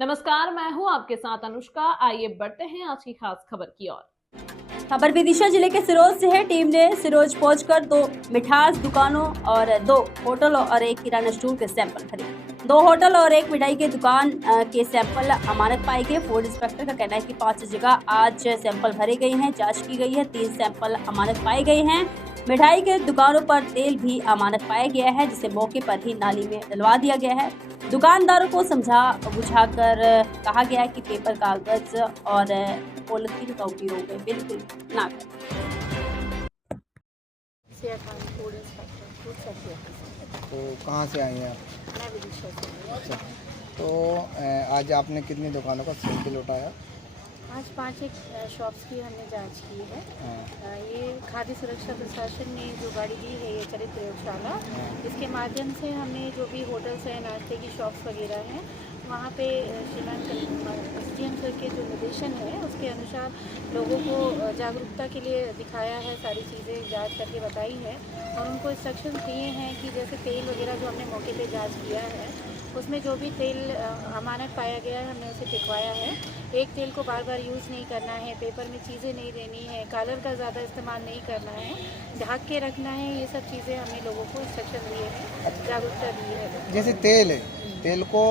नमस्कार, मैं हूं आपके साथ अनुष्का। आइए बढ़ते हैं आज की खास खबर की ओर। खबर विदिशा जिले के सिरोज से है। टीम ने सिरोज पहुंचकर 2 मिठास दुकानों और 2 होटल और 1 किराना स्टोर के सैंपल भरे। 2 होटल और 1 मिठाई की दुकान के सैंपल अमानत पाए गए। फूड इंस्पेक्टर का कहना है कि 5 जगह आज सैंपल भरे गए हैं, जांच की गई है। 3 सैंपल अमानत पाए गए हैं। मिठाई के दुकानों पर तेल भी अमानत पाया गया है, जिसे मौके पर ही नाली में डलवा दिया गया है। दुकानदारों को समझा बुझाकर कहा गया है कि पेपर, कागज और पॉलिथीन का उपयोग बिल्कुल ना करें। तो कहाँ से आई हैं आप? मैं विदिशा से। अच्छा, तो आज आपने कितनी दुकानों का सैंपल उठाया? आज 5 शॉप्स की हमने जांच की है। हाँ। ये खाद्य सुरक्षा प्रशासन ने जो गाड़ी दी है, ये चरित प्रयोगशाला, हाँ। इसके माध्यम से हमने जो भी होटल्स हैं, नाश्ते की शॉप्स वगैरह हैं, वहाँ पे श्रीमान एसडीएम सर के जो निर्देशन है उसके अनुसार लोगों को जागरूकता के लिए दिखाया है, सारी चीज़ें जांच करके बताई है और उनको इंस्ट्रक्शन दिए हैं कि जैसे तेल वगैरह जो हमने मौके पे जांच किया है उसमें जो भी तेल अमानत पाया गया है हमने उसे पिकवाया है। एक तेल को बार बार यूज़ नहीं करना है, पेपर में चीज़ें नहीं देनी है, कलर का ज़्यादा इस्तेमाल नहीं करना है, ढक के रखना है। ये सब चीज़ें हमने लोगों को इंस्ट्रक्शन दिए हैं, जागरूकता दी है। जैसे तेल है, तेल को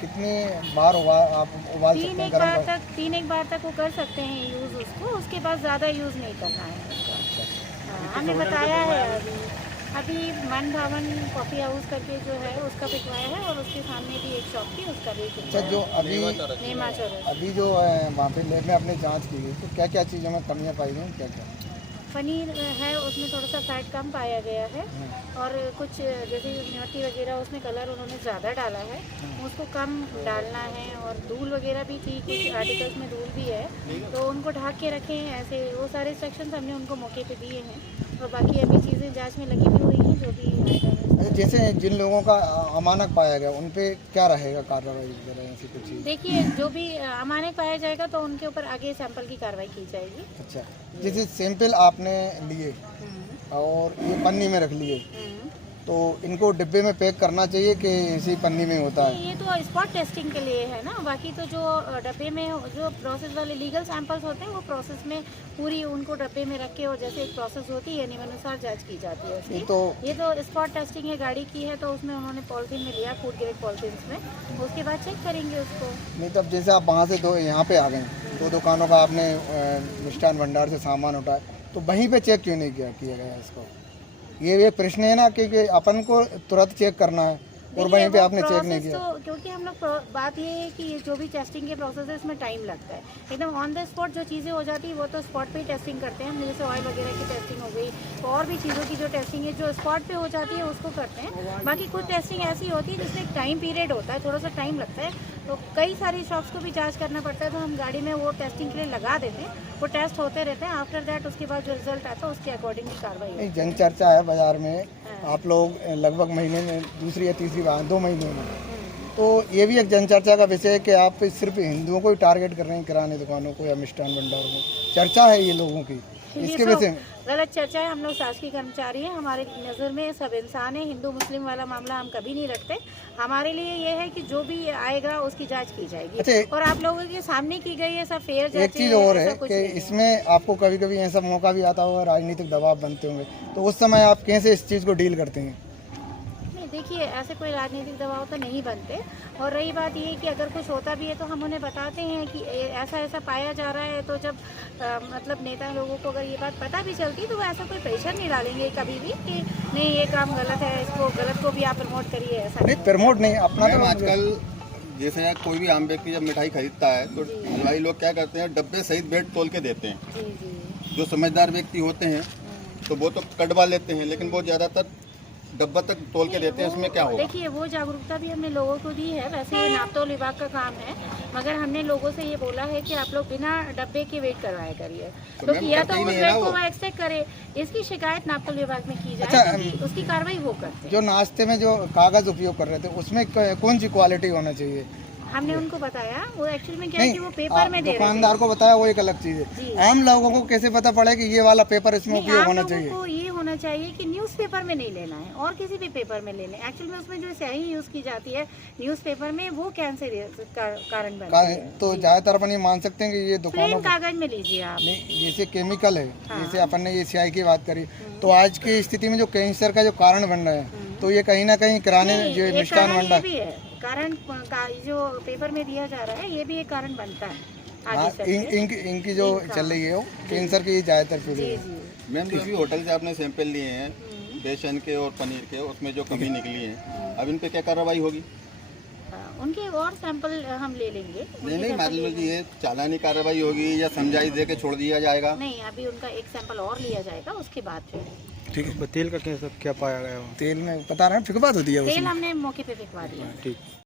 कितनी बार आप उबाल सकते हैं? तीन एक बार तक वो कर सकते हैं यूज़ उसको, उसके बाद ज़्यादा यूज़ नहीं करना है। हाँ, हमने बताया है। अभी मन भवन कॉफ़ी हाउस करके जो है उसका पिकवाया है और उसके सामने भी एक शॉप थी उसका भी अच्छा, जो अभी जो वहाँ पे लैब में आपने जांच की गई, तो क्या क्या चीज़ों में कमियाँ पाई गई? क्या क्या? पनीर है उसमें थोड़ा सा फैट कम पाया गया है और कुछ जैसे न्योटी वगैरह उसमें कलर उन्होंने ज़्यादा डाला है, उसको कम डालना है। और धूल वगैरह भी थी, कुछ आर्टिकल्स में धूल भी है, तो उनको ढक के रखें ऐसे। वो सारे इंस्ट्रक्शंस हमने उनको मौके पे दिए हैं और बाकी अभी चीज़ें जांच में लगी भी हुई हैं जो भी अच्छा, जैसे जिन लोगों का अमानत पाया गया उन पे क्या रहेगा कार्रवाई वगैरह ऐसी कुछ चीज़? देखिए, जो भी अमानत पाया जाएगा तो उनके ऊपर आगे सैंपल की कार्रवाई की जाएगी। अच्छा, जैसे सैंपल आपने लिए और ये पन्नी में रख लिए, तो इनको डिब्बे में पैक करना चाहिए कि इसी पन्नी में होता है? ये तो स्पॉट टेस्टिंग के लिए है ना, बाकी तो जो डब्बे में जो प्रोसेस वाले लीगल सैंपल्स होते हैं वो प्रोसेस में पूरी उनको डब्बे में रख के और जैसे एक प्रोसेस होती है नियमानुसार जांच की जाती है उसकी। ये तो स्पॉट टेस्टिंग है, गाड़ी की है, तो उसमें उन्होंने पॉलिथीन में लिया, फूड ग्रेड पॉलिथीन में, उसके बाद चेक करेंगे उसको। नहीं, तब जैसे आप वहाँ से यहाँ पे आ गए, 2 दुकानों का आपने मिष्ठान भंडार से सामान उठाया, तो वहीं पे चेक क्यों नहीं किया गया इसको? ये प्रश्न है ना कि अपन को तुरंत चेक करना है और वहीं पे आपने चेक नहीं किया। तो क्योंकि हम लोग बात ये है कि जो भी टेस्टिंग के प्रोसेस है इसमें टाइम लगता है। एकदम ऑन द स्पॉट जो चीज़ें हो जाती है वो तो स्पॉट पे ही टेस्टिंग करते हैं हम, जैसे ऑयल वगैरह की टेस्टिंग हो गई, तो और भी चीज़ों की जो टेस्टिंग है जो स्पॉट पे हो जाती है उसको करते हैं। बाकी कुछ टेस्टिंग ऐसी होती है जिसमें एक टाइम पीरियड होता है, थोड़ा सा टाइम लगता है, तो कई सारी शॉप्स को भी जाँच करना पड़ता है, तो हम गाड़ी में वो टेस्टिंग के लिए लगा देते हैं, वो टेस्ट होते रहते हैं। आफ्टर दैट उसके बाद जो रिजल्ट आता है उसके अकॉर्डिंग कार्रवाई। जन चर्चा है बाजार में, आप लोग लगभग महीने में दूसरी या तीसरी बार 2 महीने में, तो ये भी एक जनचर्चा का विषय है कि आप सिर्फ हिंदुओं को ही टारगेट कर रहे हैं, किराने दुकानों को या मिष्ठान भंडारों को। चर्चा है ये लोगों की, इसके विषय में गलत चर्चा है। हम लोग शासकीय कर्मचारी हैं, हमारे नज़र में सब इंसान है, हिंदू मुस्लिम वाला मामला हम कभी नहीं रखते। हमारे लिए ये है कि जो भी आएगा उसकी जांच की जाएगी। अच्छा, और आप लोगों के सामने की गई है सब फेयर जांच। एक चीज़ और है कि इसमें आपको कभी कभी ऐसा मौका भी आता होगा, राजनीतिक दबाव बनते होंगे, तो उस समय आप कैसे इस चीज़ को डील करते हैं? देखिए, ऐसे कोई राजनीतिक दबाव तो नहीं बनते। और रही बात ये कि अगर कुछ होता भी है तो हम उन्हें बताते हैं कि ऐसा ऐसा पाया जा रहा है, तो जब मतलब नेता लोगों को अगर ये बात पता भी चलती तो वो ऐसा कोई प्रेशर नहीं डालेंगे कभी भी कि नहीं ये काम गलत है, इसको गलत को भी आप प्रमोट करिए, ऐसा नहीं। प्रमोट नहीं, अपना तो आजकल जैसे कोई भी आम व्यक्ति जब मिठाई खरीदता है तो हलवाई लोग क्या करते हैं, डब्बे सहित वेट तोल के देते हैं। जी जी। जो समझदार व्यक्ति होते हैं तो वो तो कटवा लेते हैं, लेकिन वो ज़्यादातर डब्बा तक तोल के देते हैं। उसमें क्या होगा? देखिए, वो जागरूकता भी हमने लोगों को दी है। वैसे ये नापतोल विभाग का काम है, मगर हमने लोगों से ये बोला है कि आप लोग बिना डब्बे के वेट करवाया करिए, तो किया तो उस वेट को वो एक्सेप्ट करे। इसकी शिकायत नापतोल विभाग में की जाए। अच्छा, उसकी कार्रवाई वो करते हैं। जो नाश्ते में जो कागज उपयोग कर रहे थे उसमें कौन सी क्वालिटी होना चाहिए? हमने उनको बताया, वो एक्चुअली में क्या है कि वो पेपर में दे रहे थे। दुकानदार को बताया वो एक अलग चीज जी। है, आम लोगों को कैसे पता पड़े कि ये वाला पेपर इसमें नहीं, उपयोग आप होना लोगों चाहिए? को ये होना चाहिए कि न्यूज़पेपर में नहीं लेना है और किसी भी पेपर में लेना है। एक्चुअली में उसमें जो स्याही यूज़ की जाती है न्यूज़पेपर में, वो कैंसर का कारण बनता है। तो ज्यादातर अपन ये मान सकते हैं कि ये दुकानों प्लेन कागज में लीजिए आप। नहीं, जैसे केमिकल है, हाँ। जैसे अपन ने ये स्याही की बात करी, तो आज की स्थिति में जो कैंसर का जो कारण बन रहा है, तो ये कहीं ना कहीं किराने नहीं, जो एक मिष्ठान कारण ये भंडार, भी है, कारण जो पेपर में दिया जा रहा है ये भी एक कारण बनता है हाँ, आगे चल के। इनकी जो चल रही है वो कैंसर की ज्यादातर जी पीड़ित है। जी। मैम, जो अभी होटल से आपने सैंपल लिए हैं बेसन के और पनीर के, उसमें जो कमी निकली है, अब इन पे क्या कार्रवाई होगी? उनके और सैंपल हम ले लेंगे। नहीं, मान लीजिए ये चालानी कार्रवाई होगी या समझाइश दे के छोड़ दिया जाएगा? नहीं, अभी उनका एक सैंपल और लिया जाएगा, उसके बाद फिर ठीक है। तेल का क्या पाया गया? तेल में बता रहे हैं फिर बात होती है तेल उसमें। हमने मौके पे फेंकवा दिया। ठीक।